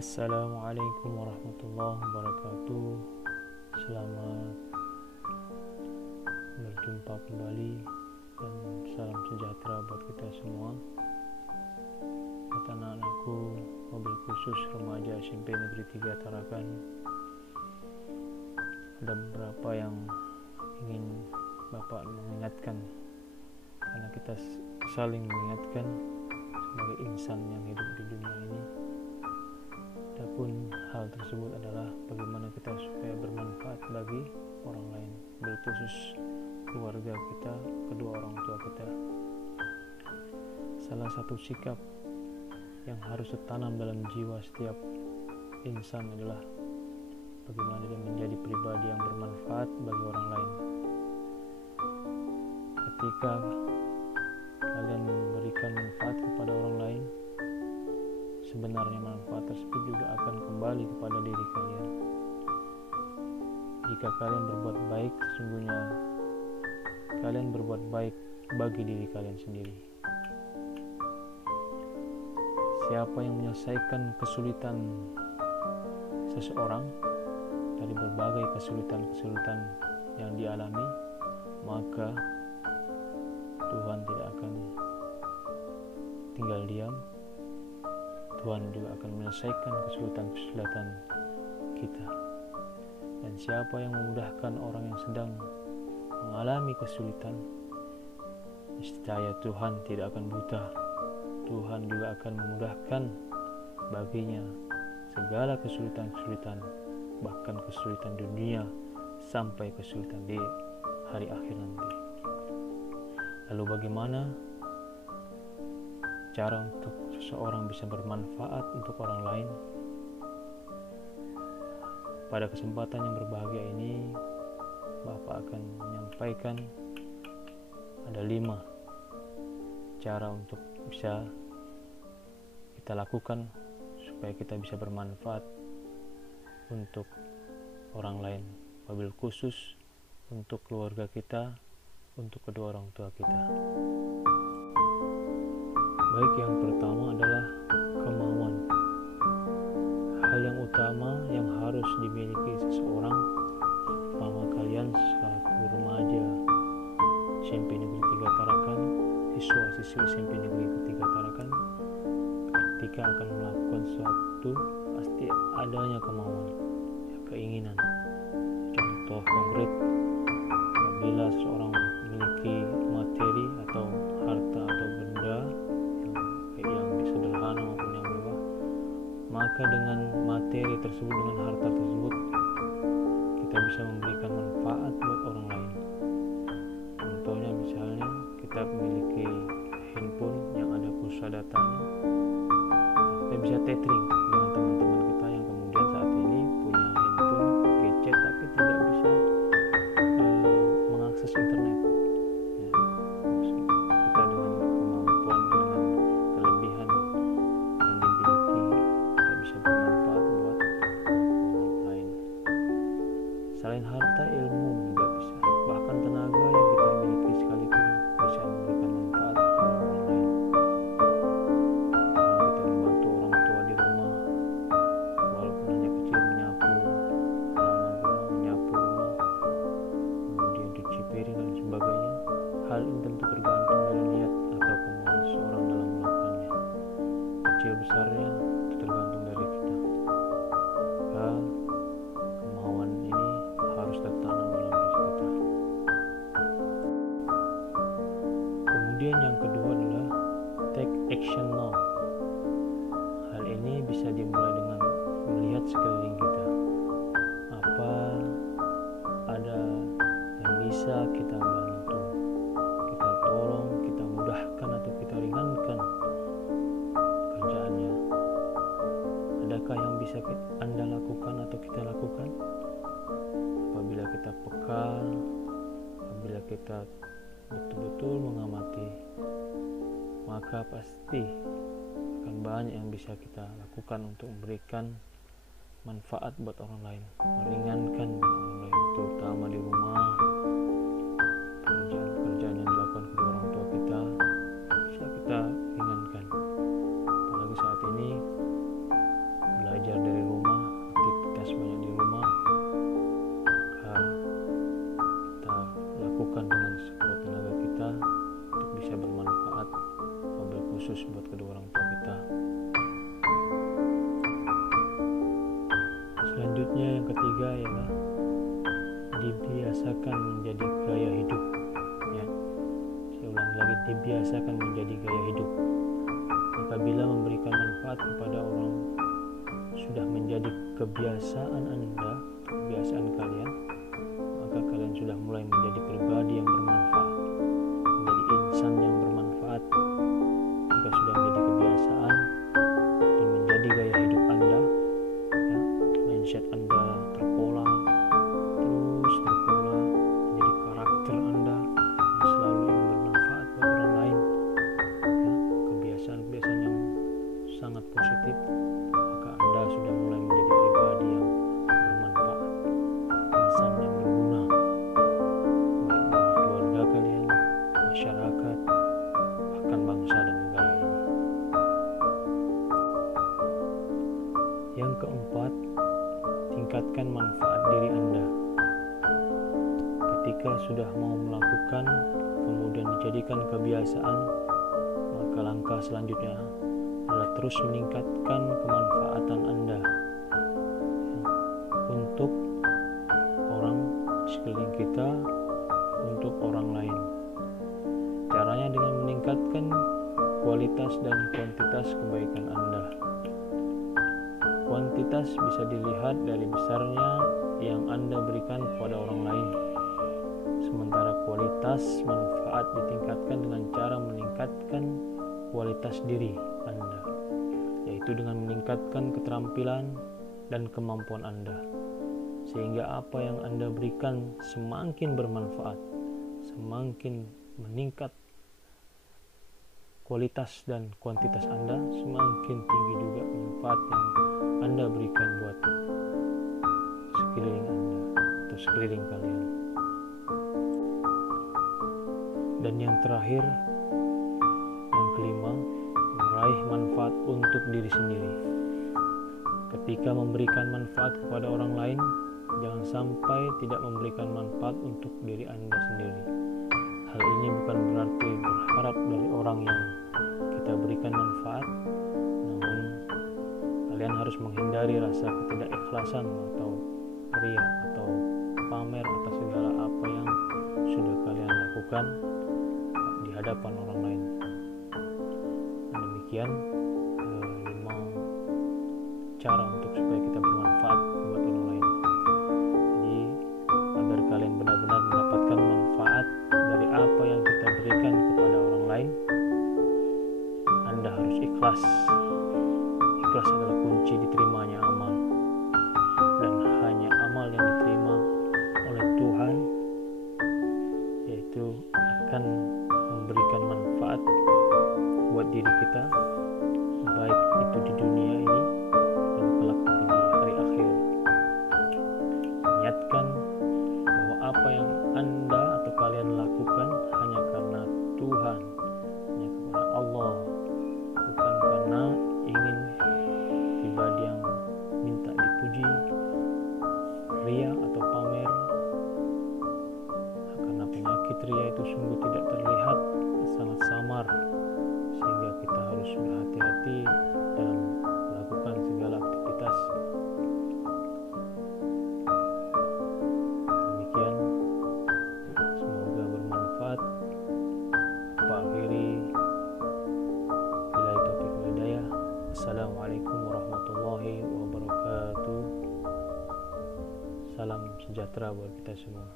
Assalamualaikum warahmatullahi wabarakatuh. Selamat berjumpa kembali dan salam sejahtera buat kita semua. Buat anak-anakku, mobil khusus remaja SMP Negeri 3 Tarakan, ada beberapa yang ingin Bapak mengingatkan, karena kita saling mengingatkan sebagai insan yang hidup di dunia ini. Adapun hal tersebut adalah bagaimana kita supaya bermanfaat bagi orang lain, berkhusus keluarga kita, kedua orang tua kita. Salah satu sikap yang harus tertanam dalam jiwa setiap insan adalah bagaimana dia menjadi pribadi yang bermanfaat bagi orang lain. Ketika kalian memberikan manfaat kepada orang lain, sebenarnya manfaat tersebut juga akan kembali kepada diri kalian. Jika kalian berbuat baik, sesungguhnya kalian berbuat baik bagi diri kalian sendiri. Siapa yang menyelesaikan kesulitan seseorang dari berbagai kesulitan-kesulitan yang dialami, maka Tuhan tidak akan tinggal diam. Tuhan juga akan menyelesaikan kesulitan-kesulitan kita. Dan siapa yang memudahkan orang yang sedang mengalami kesulitan, niscaya Tuhan tidak akan buta. Tuhan juga akan memudahkan baginya segala kesulitan-kesulitan, bahkan kesulitan dunia sampai kesulitan di hari akhir nanti. Lalu bagaimana cara untuk seseorang bisa bermanfaat untuk orang lain? Pada kesempatan yang berbahagia ini, Bapak akan menyampaikan ada 5 cara untuk bisa kita lakukan supaya kita bisa bermanfaat untuk orang lain, wabil khusus untuk keluarga kita, untuk kedua orang tua kita. Baik, yang pertama adalah kemauan. Hal yang utama yang harus dimiliki seseorang, terutama kalian selaku remaja SMP Negeri 3 Tarakan, siswa-siswi SMP Negeri 3 Tarakan, ketika akan melakukan sesuatu pasti adanya kemauan, keinginan. Contoh konkret, apabila seseorang memiliki materi atau harta atau benda yang sederhana maupun yang mewah, maka dengan materi tersebut, dengan harta tersebut, kita bisa memberikan manfaat buat orang lain. Contohnya misalnya kita memiliki handphone yang ada pulsa datanya, kita bisa tethering dengan teman-teman kita yang kemudian saat ini punya handphone gadget tapi tidak bisa mengakses internet. Kita dengan kemampuan, dengan kelebihan yang dimiliki, kita bisa bermanfaat buat orang lain. Selain harta, ilmu juga bisa, bahkan tenaga yang kita miliki sekalipun bisa memberikan manfaat kepada orang lain. Dengan kita membantu orang tua di rumah, walaupun hanya kecil, menyapu halaman rumah, menyapu rumah, kemudian cuci piring dan sebagainya. Hal ini tentu tergantung dari niat atau kemauan seseorang dalam melakukannya. Kecil besarnya itu tergantung dari kita. Maka kemauan ini harus tertanam dalam diri kita. Kemudian yang kedua adalah take action now. Hal ini bisa dimulai dengan melihat sekeliling kita. Apa ada yang bisa kita bantu, kita tolong, kita mudahkan atau kita ringankan kerjaannya. Adakah yang bisa Anda lakukan atau kita lakukan? Apabila kita peka, apabila kita betul-betul mengamati, maka pasti akan banyak yang bisa kita lakukan untuk memberikan manfaat buat orang lain, meringankan orang lain, terutama di rumah. Pekerjaan yang dilakukan kedua orang tua kita bisa kita ringankan. Apalagi saat ini belajar khusus buat kedua orang tua kita. Selanjutnya yang ketiga ialah dibiasakan menjadi gaya hidup. Ya, saya ulangi lagi, dibiasakan menjadi gaya hidup. Apabila memberikan manfaat kepada orang sudah menjadi kebiasaan Anda, kebiasaan kalian, maka kalian sudah mulai menjadi pribadi yang bermanfaat, menjadi insan yang bermanfaat. Jika sudah menjadi kebiasaan dan menjadi gaya hidup Anda, ya, mindset Anda terpola, terus terpola menjadi karakter Anda yang selalu ingin bermanfaat buat orang lain, ya, kebiasaan-kebiasaan yang sangat positif, maka Anda sudah mulai menjadi pribadi yang bermanfaat, insan yang berguna, baik bagi keluarga kalian, masyarakat, bahkan bangsa dan negara ini. Yang keempat, tingkatkan manfaat diri Anda. Ketika sudah mau melakukan, kemudian dijadikan kebiasaan, maka langkah selanjutnya adalah terus meningkatkan kemanfaatan Anda, ya, untuk orang sekeliling kita, untuk orang lain. Caranya dengan meningkatkan kualitas dan kuantitas kebaikan Anda. Kuantitas bisa dilihat dari besarnya yang Anda berikan kepada orang lain, sementara kualitas manfaat ditingkatkan dengan cara meningkatkan kualitas diri Anda, yaitu dengan meningkatkan keterampilan dan kemampuan Anda, sehingga apa yang Anda berikan semakin bermanfaat, semakin meningkat kualitas dan kuantitas Anda, semakin tinggi juga manfaat yang Anda berikan buat sekeliling Anda atau sekeliling kalian. Dan yang terakhir, yang kelima, meraih manfaat untuk diri sendiri. Ketika memberikan manfaat kepada orang lain, jangan sampai tidak memberikan manfaat untuk diri Anda sendiri. Hal ini bukan berarti berharap dari orang yang kita berikan manfaat, namun kalian harus menghindari rasa ketidakikhlasan atau ria atau pamer atas segala apa yang sudah kalian lakukan di hadapan orang lain. Dan demikian 5 cara untuk supaya kita bermanfaat buat orang lain. Jadi agar kalian benar-benar mendapatkan manfaat dari apa yang kita berikan kepada orang lain, Anda harus ikhlas. Ikhlas adalah kunci diterimanya amal, dan hanya amal yang diterima oleh Tuhan, yaitu akan memberikan manfaat buat diri kita, baik itu di dunia ini dan kelak di hari akhir. Niatkan bahwa apa yang Anda atau kalian lakukan hanya karena Tuhan, hanya kepada Allah, bukan karena ingin pribadi yang minta dipuji, ria atau pamer. Karena penyakit ria itu sungguh tidak terlihat, sangat samar, sehingga kita harus berhati-hati dalam melakukan segala aktivitas. Demikian, semoga bermanfaat. Pak akhiri, billahi taufiq wal hidayah. Assalamualaikum warahmatullahi wabarakatuh. Salam sejahtera buat kita semua.